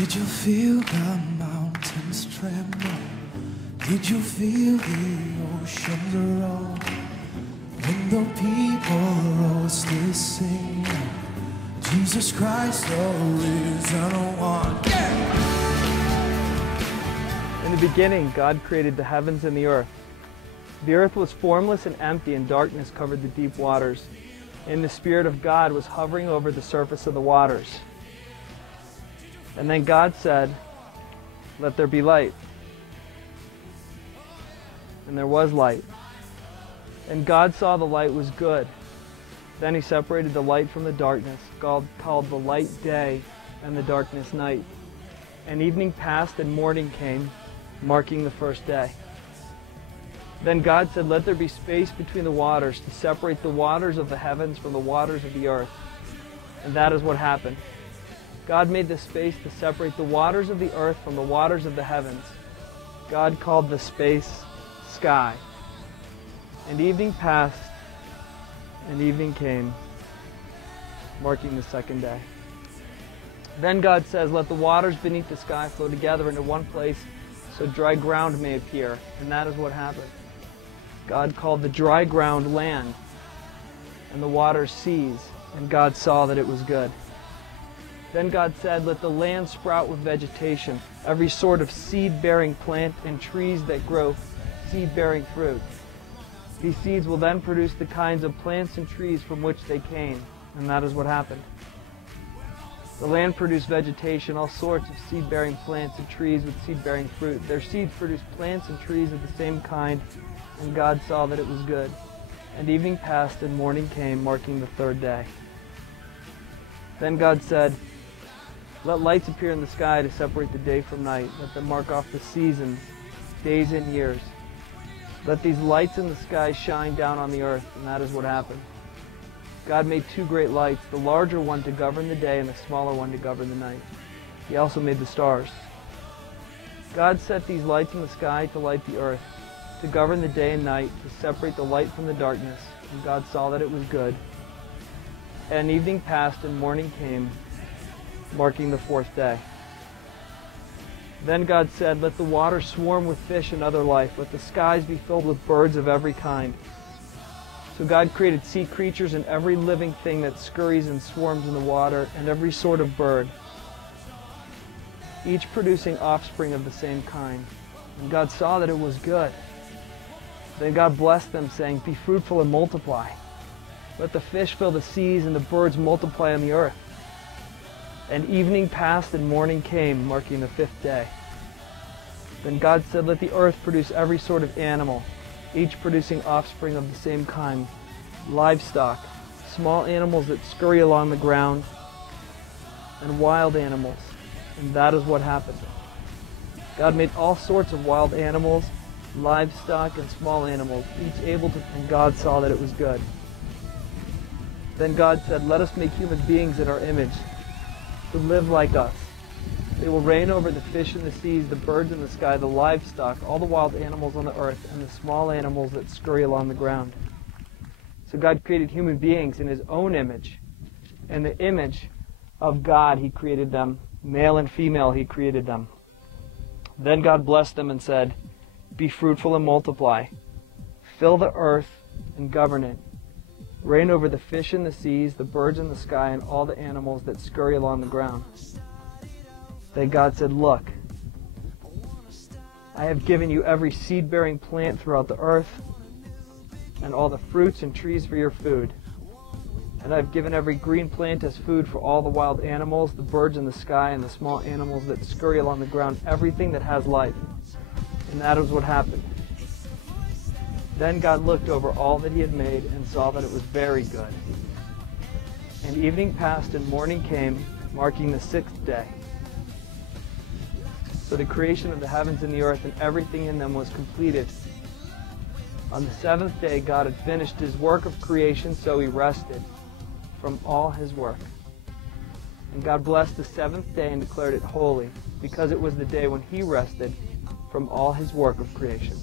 Did you feel the mountains tremble? Did you feel the oceans roar? When the people rose to sing, Jesus Christ, the risen one. Yeah! In the beginning, God created the heavens and the earth. The earth was formless and empty, and darkness covered the deep waters. And the Spirit of God was hovering over the surface of the waters. And then God said, "Let there be light." And there was light. And God saw the light was good. Then He separated the light from the darkness, called the light day and the darkness night. And evening passed and morning came, marking the first day. Then God said, "Let there be space between the waters to separate the waters of the heavens from the waters of the earth." And that is what happened. God made the space to separate the waters of the earth from the waters of the heavens. God called the space sky. And evening passed, and evening came, marking the second day. Then God says, "Let the waters beneath the sky flow together into one place, so dry ground may appear." And that is what happened. God called the dry ground land, and the waters seas, and God saw that it was good. Then God said, "Let the land sprout with vegetation, every sort of seed-bearing plant and trees that grow seed-bearing fruit. These seeds will then produce the kinds of plants and trees from which they came." And that is what happened. The land produced vegetation, all sorts of seed-bearing plants and trees with seed-bearing fruit. Their seeds produced plants and trees of the same kind, and God saw that it was good. And evening passed and morning came, marking the third day. Then God said, "Let lights appear in the sky to separate the day from night. Let them mark off the seasons, days and years. Let these lights in the sky shine down on the earth." And that is what happened. God made two great lights, the larger one to govern the day and the smaller one to govern the night. He also made the stars. God set these lights in the sky to light the earth, to govern the day and night, to separate the light from the darkness. And God saw that it was good. And evening passed and morning came, marking the fourth day. Then God said, "Let the water swarm with fish and other life. Let the skies be filled with birds of every kind." So God created sea creatures and every living thing that scurries and swarms in the water, and every sort of bird, each producing offspring of the same kind. And God saw that it was good. Then God blessed them, saying, "Be fruitful and multiply. Let the fish fill the seas and the birds multiply on the earth." And evening passed and morning came, marking the fifth day. Then God said, "Let the earth produce every sort of animal, each producing offspring of the same kind, livestock, small animals that scurry along the ground, and wild animals." And that is what happened. God made all sorts of wild animals, livestock, and small animals, each able to, and God saw that it was good. Then God said, "Let us make human beings in our image, to live like us. They will reign over the fish in the seas, the birds in the sky, the livestock, all the wild animals on the earth, and the small animals that scurry along the ground." So God created human beings in His own image. In the image of God He created them. Male and female He created them. Then God blessed them and said, "Be fruitful and multiply. Fill the earth and govern it. Reign over the fish in the seas, the birds in the sky, and all the animals that scurry along the ground." Then God said, "Look, I have given you every seed-bearing plant throughout the earth, and all the fruits and trees for your food. And I have given every green plant as food for all the wild animals, the birds in the sky, and the small animals that scurry along the ground, everything that has life." And that is what happened. Then God looked over all that He had made and saw that it was very good. And evening passed and morning came, marking the sixth day. So the creation of the heavens and the earth and everything in them was completed. On the seventh day God had finished His work of creation, so He rested from all His work. And God blessed the seventh day and declared it holy, because it was the day when He rested from all His work of creation.